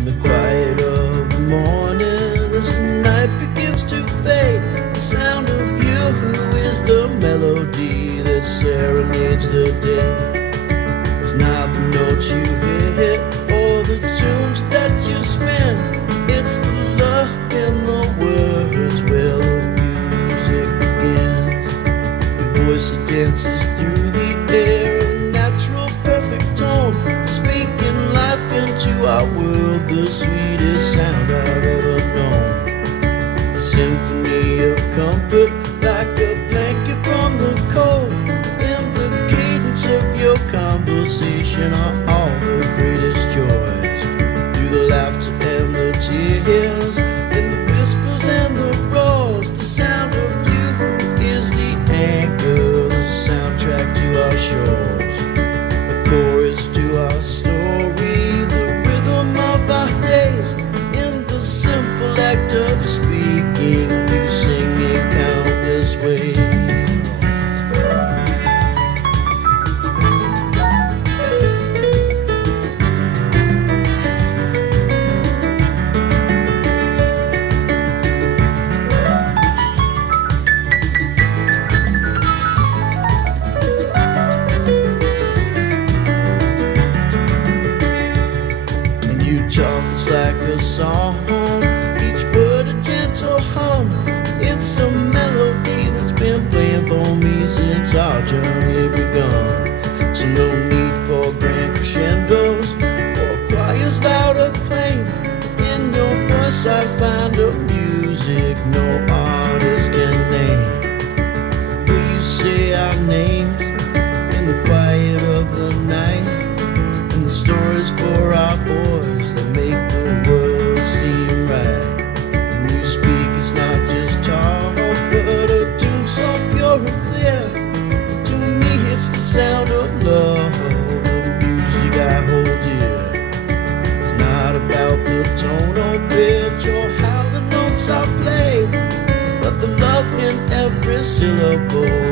In the quiet of the morning, as the night begins to fade, the sound of you is the melody that serenades the day. It's not the notes you hit or the tunes that you spin, it's the love in the words where the music begins. Your voice dances through the air, a natural perfect tone, speaking life into our world, the sweetest sound I've ever known. A symphony of comfort, like a blanket from the cold. In the cadence of your conversation are all the greatest joys. Through the laughter and the tears, in the whispers and the roars, the sound of you is the anchor, the soundtrack to our shores, the chorus to our story, the rhythm of our days. In the simple act of speaking, you sing in countless ways. Talks like a song, each word a gentle hum. It's a melody that's been playing for me since our journey begun. So no need for grand crescendos or choirs loud acclaim. In your voice I find a music no artist can name. Will you say our names in the quiet of the night, and the stories for our boys that make the world seem right? When you speak, it's not just talk, but a tune so pure and clear. To me, it's the sound of love, the music I hold dear. It's not about the tone or pitch or how the notes are played, but the love in every syllable